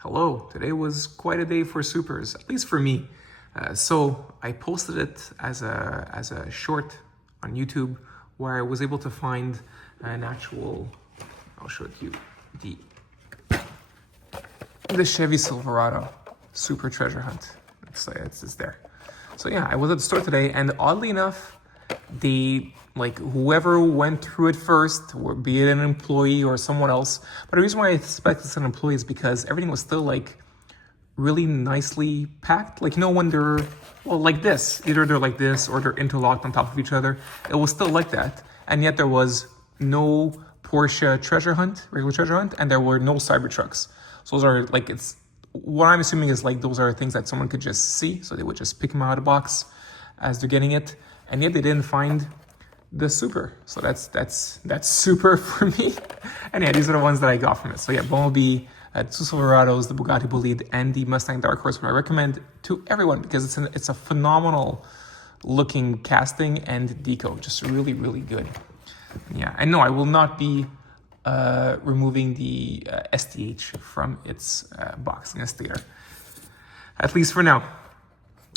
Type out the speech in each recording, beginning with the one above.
Hello, today was quite a day for supers, at least for me. So I posted it as a short on YouTube where I was able to find an actual, I'll show it to you, the Chevy Silverado Super Treasure Hunt. It's there. So yeah, I was at the store today, and oddly enough, whoever went through it first, or be it an employee or someone else, but the reason why I suspect it's an employee is because everything was still really nicely packed. When they're, like this, either they're like this or they're interlocked on top of each other. It was still like that. And yet there was no Porsche treasure hunt, regular treasure hunt, and there were no Cybertrucks. So those are what I'm assuming is those are things that someone could just see. So they would just pick them out of the box as they're getting it. And yet they didn't find the Super. So that's super for me. And yeah, these are the ones that I got from it. So yeah, Bumblebee, two Silverados, the Bugatti Bolide, and the Mustang Dark Horse, which I recommend to everyone because it's a phenomenal looking casting and deco. Just really, really good. Yeah, I know I will not be removing the STH from its box in a stator, at least for now.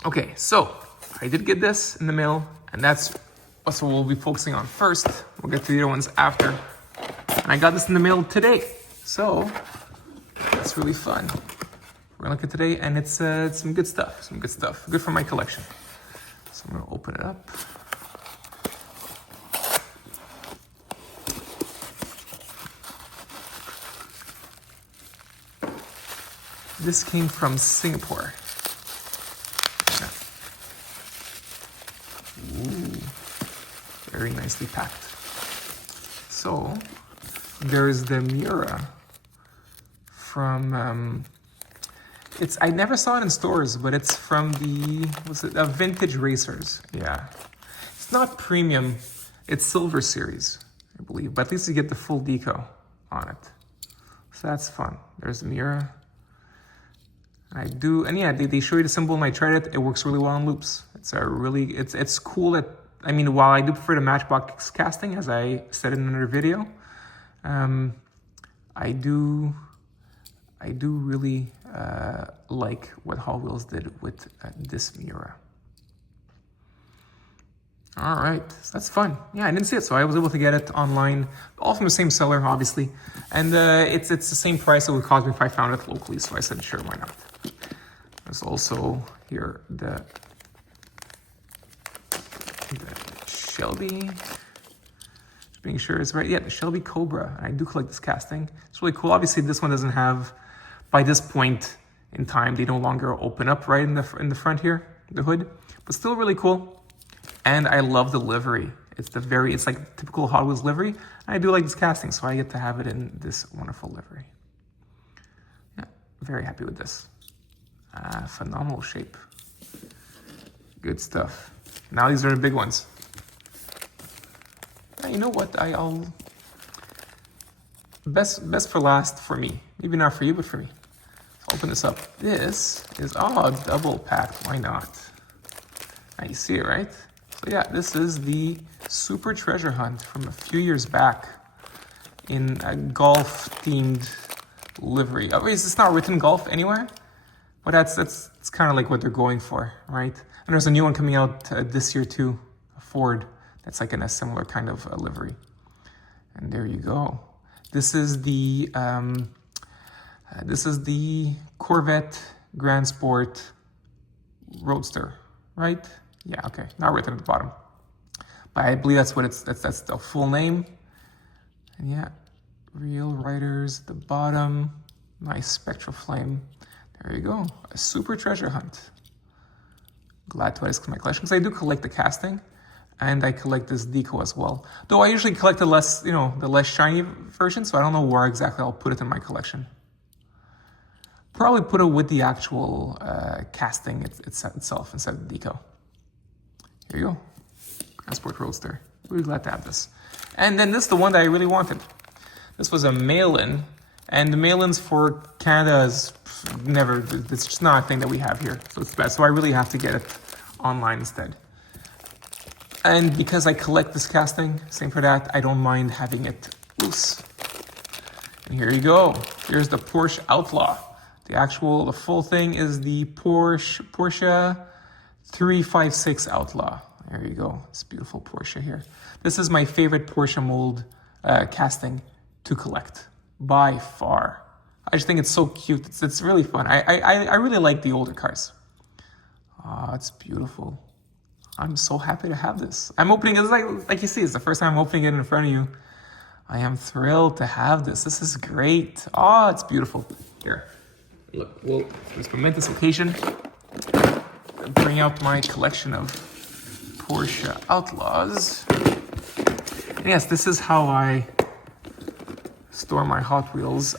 Okay, so I did get this in the mail, and that's what we'll be focusing on first. We'll get to the other ones after. And I got this in the mail today, so that's really fun. We're gonna look at today, and it's some good stuff, good for my collection. So I'm gonna open it up. This came from Singapore. Ooh, very nicely packed. So there's the Miura from I never saw it in stores, but it's from the Vintage Racers. Yeah, it's not premium, it's Silver Series, I believe, but at least you get the full deco on it, so that's fun. There's the Miura. And yeah, they show you the symbol, and I tried it. It works really well on loops. It's cool that, while I do prefer the Matchbox casting, as I said in another video, I do really like what Hot Wheels did with this Miura. All right, so that's fun. Yeah, I didn't see it, so I was able to get it online, all from the same seller, obviously. And it's the same price it would cost me if I found it locally, so I said, sure, why not? There's also here the Shelby, just being sure it's right. Yeah, the Shelby Cobra. I do collect this casting. It's really cool. Obviously, this one doesn't have, by this point in time, they no longer open up right in the front here, the hood, but still really cool. And I love the livery. It's like typical Hot Wheels livery. I do like this casting, so I get to have it in this wonderful livery. Yeah, very happy with this. Phenomenal shape. Good stuff. Now these are the big ones. You know what? I'll best for last for me. Maybe not for you, but for me. So open this up. This is double packed. Why not? Now you see it, right? So yeah, this is the Super Treasure Hunt from a few years back in a golf-themed livery. It's not written golf anywhere, but that's kind of like what they're going for, right? And there's a new one coming out this year too, a Ford, that's like in a similar kind of livery. And there you go. This is the Corvette Grand Sport Roadster, right? Yeah, okay, not written at the bottom, but I believe that's that's the full name. And yeah, Real Riders, the bottom, nice spectral flame. There you go, a Super Treasure Hunt. Glad to add this to my collection because I do collect the casting, and I collect this deco as well. Though I usually collect the less shiny version, so I don't know where exactly I'll put it in my collection. Probably put it with the actual casting itself instead of the deco. Here you go, Grand Sport Roadster. Really glad to have this. And then this is the one that I really wanted. This was a mail-in, and the mail-ins for Canada is it's just not a thing that we have here, so it's bad. So I really have to get it online instead. And because I collect this casting, same for that, I don't mind having it loose. And here you go. Here's the Porsche Outlaw. The full thing is the Porsche 356 Outlaw. There you go. It's beautiful Porsche here. This is my favorite Porsche mold casting to collect by far. I just think it's so cute. It's really fun. I really like the older cars. Oh, it's beautiful. I'm so happy to have this. I'm opening it, like you see, it's the first time I'm opening it in front of you. I am thrilled to have this. This is great. Oh, it's beautiful. Here, look, well, for this momentous occasion, I'll bring out my collection of Porsche Outlaws. And yes, this is how I store my Hot Wheels.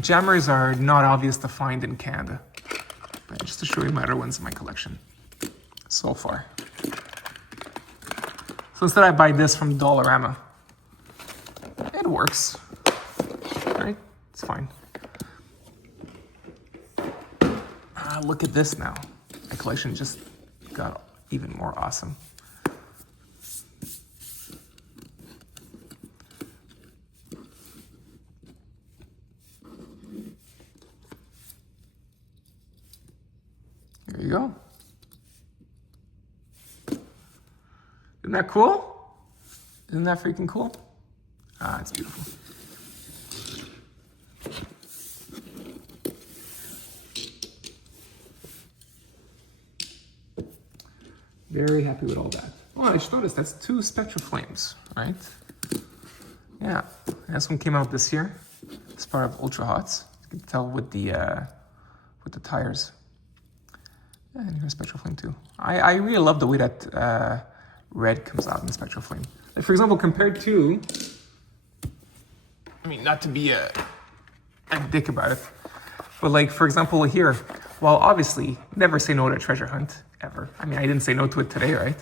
Jammers are not obvious to find in Canada, but just to show you my other ones in my collection so far. So instead I buy this from Dollarama. It works, right? It's fine. Look at this now. My collection just got even more awesome. There you go. Isn't that cool? Isn't that freaking cool? Ah, it's beautiful. Very happy with all that. Oh, I just noticed that's 2 Spectra Flames, right? Yeah, this one came out this year. It's part of Ultra Hots. You can tell with the tires. And here's Spectral Flame too. I really love the way that red comes out in the Spectral Flame. Like, for example, compared to, I mean, not to be a dick about it, but like, for example, here, while obviously never say no to a treasure hunt, ever. I mean, I didn't say no to it today, right?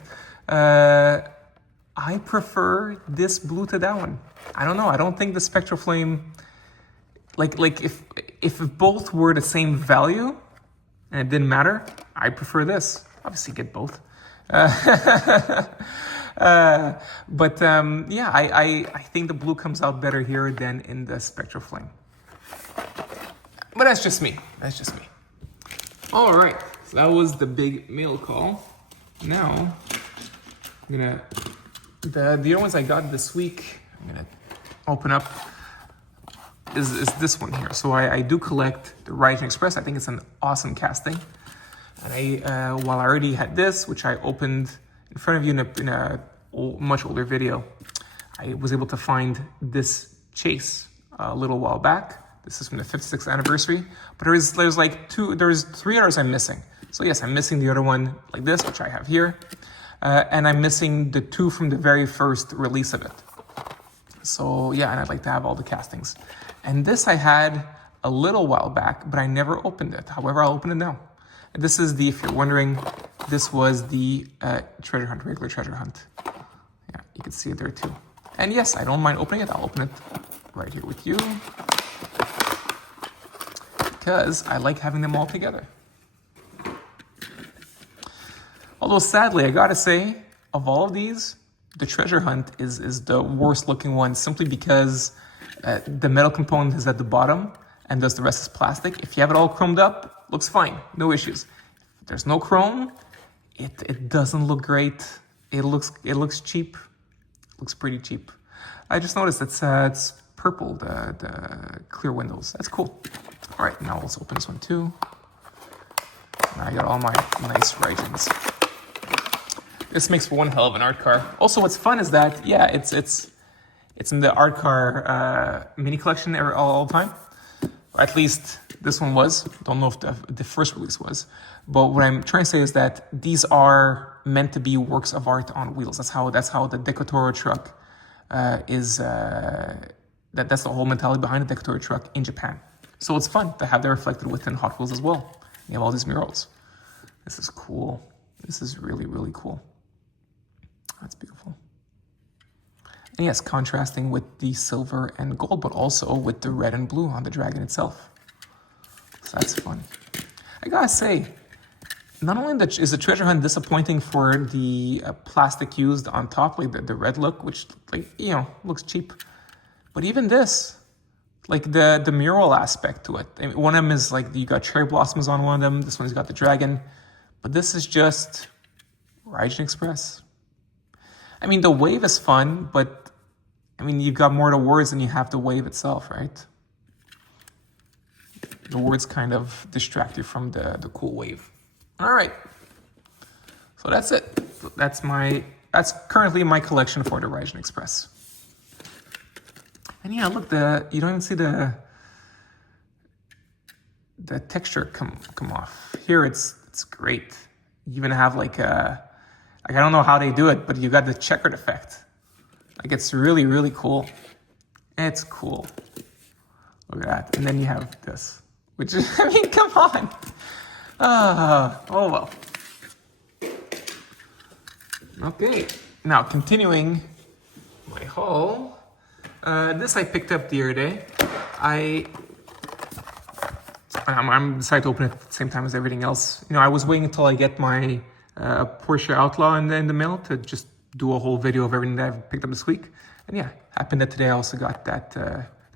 I prefer this blue to that one. I don't know. I don't think the Spectral Flame, like if both were the same value and it didn't matter, I prefer this. Obviously, get both. Yeah, I think the blue comes out better here than in the Spectral Flame. But that's just me. That's just me. All right, so that was the big mail call. Now, I'm gonna, the other ones I got this week, I'm gonna open up, is this one here. So I do collect the Raijin Express. I think it's an awesome casting. And while I already had this, which I opened in front of you in a much older video, I was able to find this chase a little while back. This is from the 56th anniversary, but there's 3 others I'm missing. So yes, I'm missing the other one like this, which I have here, and I'm missing the 2 from the very first release of it. So yeah, and I'd like to have all the castings. And this I had a little while back, but I never opened it. However, I'll open it now. And this is the, if you're wondering, this was the treasure hunt, regular treasure hunt. Yeah, you can see it there too. And yes, I don't mind opening it. I'll open it right here with you, because I like having them all together. Although sadly, I gotta say, of all of these, the treasure hunt is the worst looking one, simply because the metal component is at the bottom and the rest is plastic. If you have it all chromed up, looks fine, no issues. If there's no chrome, it doesn't look great. It looks cheap. It looks pretty cheap. I just noticed it's purple, the clear windows. That's cool. All right, now let's open this one too. Now I got all my nice Raijins. This makes for one hell of an art car. Also, what's fun is that, yeah, it's in the art car mini collection all the time. Or at least this one was. Don't know if the first release was. But what I'm trying to say is that these are meant to be works of art on wheels. That's how the Decoratore truck is. That's the whole mentality behind the Decoratore truck in Japan. So it's fun to have that reflected within Hot Wheels as well. You have all these murals. This is cool. This is really, really cool. That's beautiful. And yes, contrasting with the silver and gold, but also with the red and blue on the dragon itself. So that's fun. I gotta say, not only is the treasure hunt disappointing for the plastic used on top, like the red look, which looks cheap, but even this, like the mural aspect to it. I mean, one of them is like you got cherry blossoms on one of them. This one's got the dragon, but this is just Raijin Express. I mean, the wave is fun, but I mean, you've got more to words than you have the wave itself, right? The words kind of distract you from the cool wave. All right, so that's it. That's currently my collection for the Raijin Express. And yeah, look, you don't even see the texture come off. Here it's great. You even have like I don't know how they do it, but you got the checkered effect. Like it's really, really cool. It's cool. Look at that. And then you have this, which is, I mean, come on. Oh well. Okay, now continuing my haul. This I picked up the other day. I'm decided to open it at the same time as everything else. You know, I was waiting until I get my Porsche Outlaw in the mail to just do a whole video of everything that I've picked up this week. And yeah, happened that today I also got that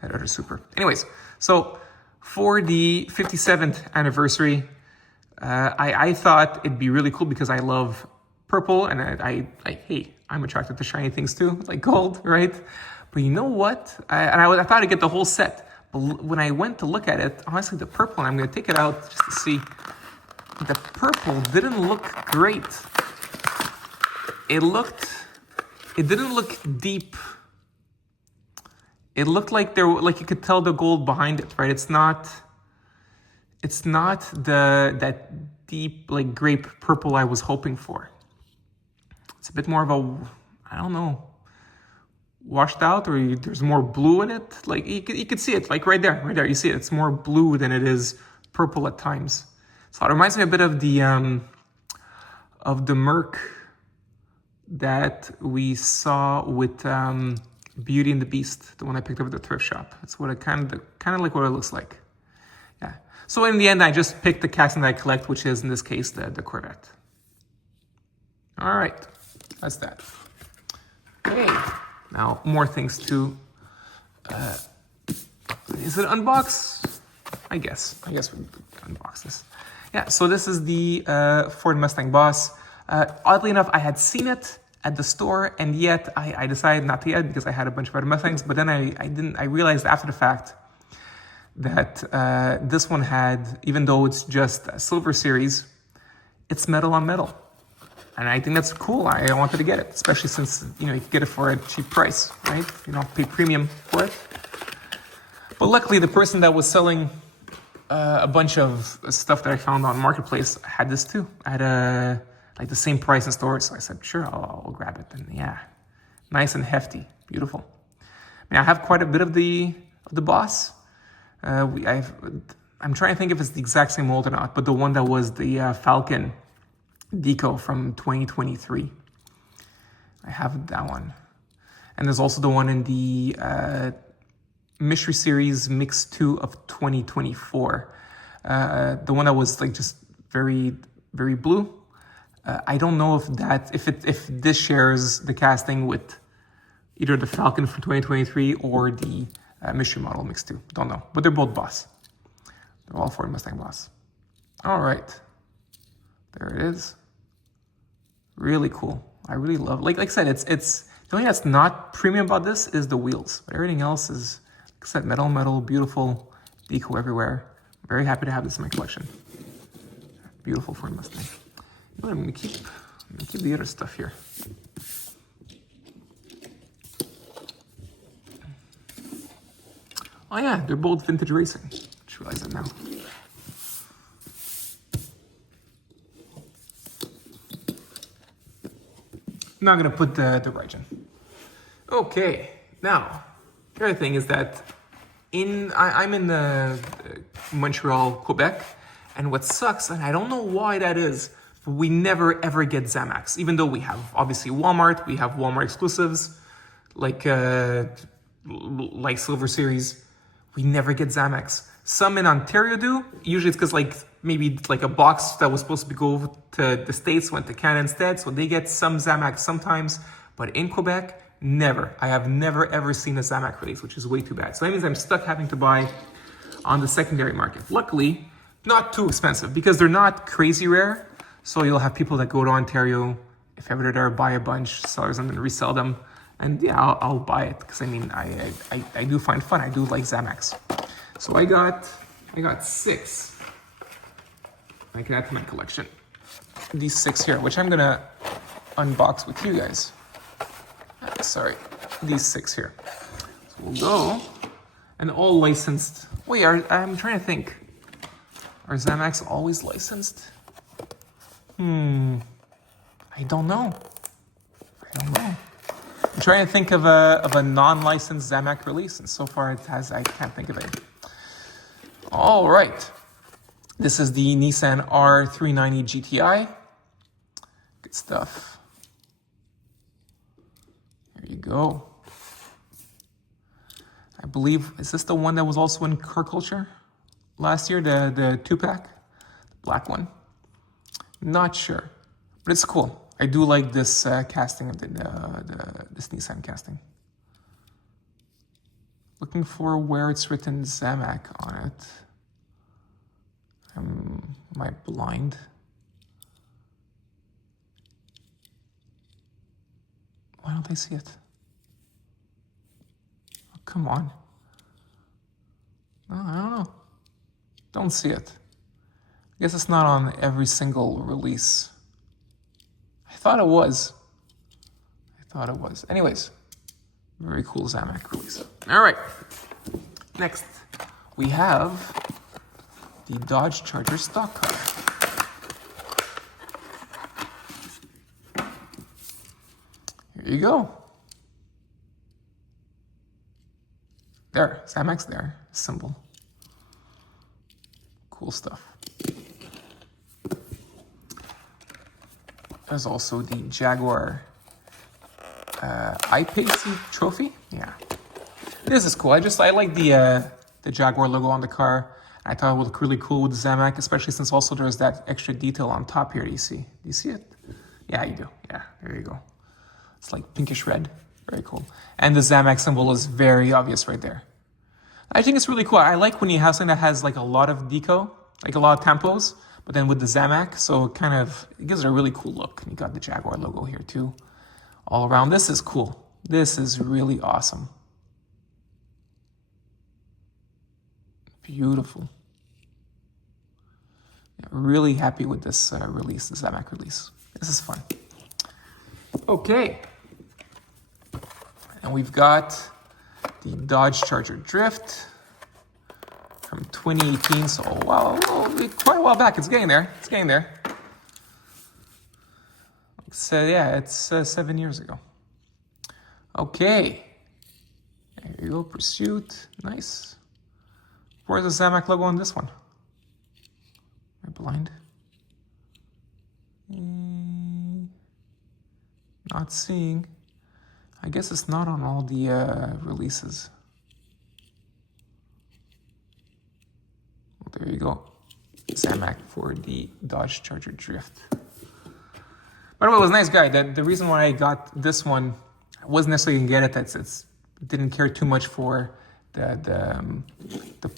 other Super. Anyways, so for the 57th anniversary, I thought it'd be really cool because I love purple and hey, I'm attracted to shiny things too, like gold, right? But you know what? I thought I'd get the whole set. But when I went to look at it, honestly, the purple, and I'm going to take it out just to see, the purple didn't look great. It didn't look deep. It looked like like you could tell the gold behind it, right? It's not that deep, like grape purple I was hoping for. It's a bit more of a, I don't know, washed out, or there's more blue in it. Like you could see it, like right there. You see it. It's more blue than it is purple at times. So it reminds me a bit of the Merc that we saw with Beauty and the Beast, the one I picked up at the thrift shop. That's what it kind of like what it looks like. Yeah. So in the end, I just picked the casting that I collect, which is in this case the Corvette. All right, that's that. Okay. Now, more things to, is it unbox? I guess we unbox this. Yeah, so this is the Ford Mustang Boss. Oddly enough, I had seen it at the store, and yet I decided not to get it because I had a bunch of other Mustangs, but then I realized after the fact that this one had, even though it's just a Silver Series, it's metal on metal. And I think that's cool. I wanted to get it, especially since, you can get it for a cheap price, right? You don't pay premium for it. But luckily, the person that was selling a bunch of stuff that I found on Marketplace had this too. I had like the same price in stores. So I said, sure, I'll grab it. And yeah, nice and hefty, beautiful. I mean, I have quite a bit of the Boss. I'm trying to think if it's the exact same mold or not, but the one that was the Falcon Deco from 2023. I have that one. And there's also the one in the Mystery Series Mix 2 of 2024. The one that was like just very, very blue. I don't know if this shares the casting with either the Falcon from 2023 or the Mystery Model Mix 2. Don't know. But they're both Boss. They're all Ford Mustang Boss. All right. There it is. Really cool. I really love, like I said, it's the only thing that's not premium about this is the wheels, but everything else is, like I said, metal, beautiful, deco everywhere. I'm very happy to have this in my collection. Beautiful Ford Mustang. You know what, I'm gonna keep the other stuff here. Oh yeah, they're both vintage racing. Just realize that now. I'm not gonna put the Raijin. Okay, now the other thing is that I'm in Montreal, Quebec, and what sucks, and I don't know why that is, but we never ever get Zamacs. Even though we have obviously Walmart, we have Walmart exclusives like Silver Series, we never get Zamacs. Some in Ontario do. Usually it's because maybe a box that was supposed to go to the States went to Canada instead, so they get some Zamacs sometimes. But in Quebec, never. I have never ever seen a Zamac release, which is way too bad. So that means I'm stuck having to buy on the secondary market. Luckily, not too expensive because they're not crazy rare. So you'll have people that go to Ontario, if ever they're there, buy a bunch, sellers them and resell them. And yeah, I'll buy it because I mean, I do find fun. I do like Zamacs. So I got 6. I can add to my collection. These 6 here, which I'm gonna unbox with you guys. Sorry, these 6 here. So we'll go, and all licensed. Wait, I'm trying to think. Are Zamacs always licensed? I don't know. I'm trying to think of a non-licensed Zamac release, and so far I can't think of any. All right. This is the Nissan R390 GTI. Good stuff. Here you go. I believe, is this the one that was also in Car Culture last year? The 2-pack? The black one? Not sure, but it's cool. I do like this casting of this Nissan casting. Looking for where it's written Zamac on it. Am I blind? Why don't I see it? Oh, come on. No, I don't know. Don't see it. I guess it's not on every single release. I thought it was. Anyways, very cool Zamac release. All right. Next, we have the Dodge Charger stock car. Here you go. There, Zamacs there, symbol. Cool stuff. There's also the Jaguar I-Pace trophy. Yeah, this is cool. I like the Jaguar logo on the car. I thought it would look really cool with the Zamac, especially since also there's that extra detail on top here. Do you see it? Yeah, you do. Yeah, there you go. It's like pinkish red. Very cool. And the Zamac symbol is very obvious right there. I think it's really cool. I like when you have something that has like a lot of deco, like a lot of tampos, but then with the Zamac, so it gives it a really cool look. And you got the Jaguar logo here too, all around. This is cool. This is really awesome. Beautiful. Yeah, really happy with this release, the Zamac release. This is fun. Okay. And we've got the Dodge Charger Drift from 2018. So, wow, quite a while back. It's getting there. So, yeah, it's 7 years ago. Okay. There you go. Pursuit. Nice. Where's the Zamac logo on this one? Am I blind? Not seeing. I guess it's not on all the releases. Well, there you go. Zamac for the Dodge Charger Drift. By the way, it was a nice guy. The reason why I got this one, I wasn't necessarily going to get it. Didn't care too much for the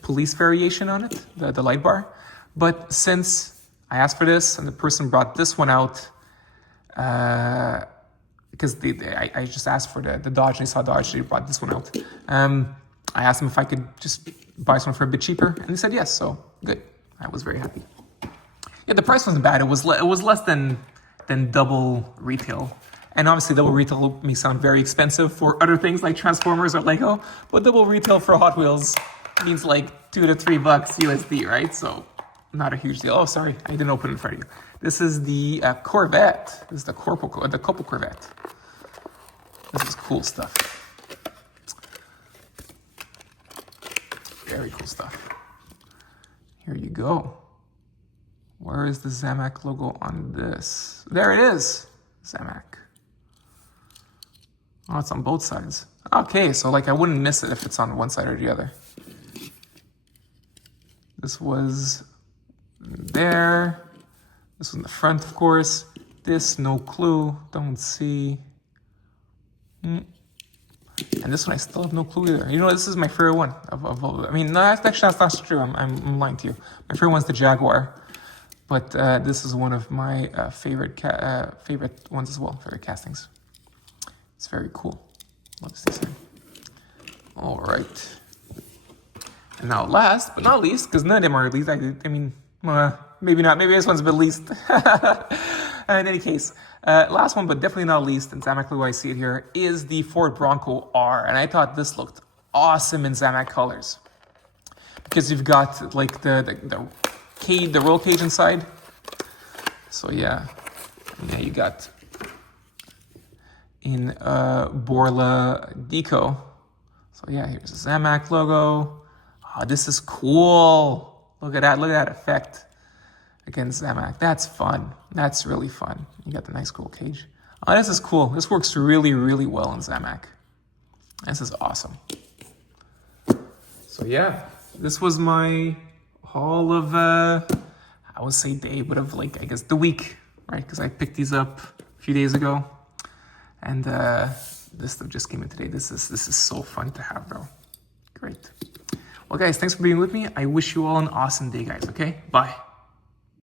police variation on it, the light bar. But since I asked for this and the person brought this one out, because I just asked for the Dodge, and they saw Dodge, they brought this one out. I asked them if I could just buy this one for a bit cheaper, and they said yes, so good. I was very happy. Yeah, the price wasn't bad. It was less than double retail. And obviously double retail may sound very expensive for other things like Transformers or Lego, but double retail for Hot Wheels means like $2 to $3 USD, right? So not a huge deal. Oh, sorry, I didn't open it in front of you. This is the Corvette. This is the Couple Corvette. This is cool stuff. Very cool stuff. Here you go. Where is the Zamac logo on this? There it is. Zamac. Oh, it's on both sides. Okay, so like I wouldn't miss it if it's on one side or the other. This was there. This was in the front, of course. This, no clue. Don't see. And this one, I still have no clue either. You know, this is my favorite one. I mean, no, actually, that's not true. I'm lying to you. My favorite one's the Jaguar. But this is one of my favorite ones as well, favorite castings. It's very cool. Love to see something. All right. And now last, but not least, because none of them are least. I mean, maybe not. Maybe this one's a bit least. In any case, last one, but definitely not least, and Zamac Logo, I see it here, is the Ford Bronco R. And I thought this looked awesome in Zamac colors. Because you've got like the roll cage inside. So yeah, you got in Borla Deco. So yeah, here's the Zamac logo. Oh, this is cool. Look at that effect against Zamac. That's fun. That's really fun. You got the nice roll cage. Oh, this is cool. This works really, really well in Zamac. This is awesome. So yeah, this was my haul of, I would say day, but of like, I guess the week, right? Because I picked these up a few days ago. And this stuff just came in today. This is so fun to have, though. Great. Well, guys, thanks for being with me. I wish you all an awesome day, guys, okay? Bye.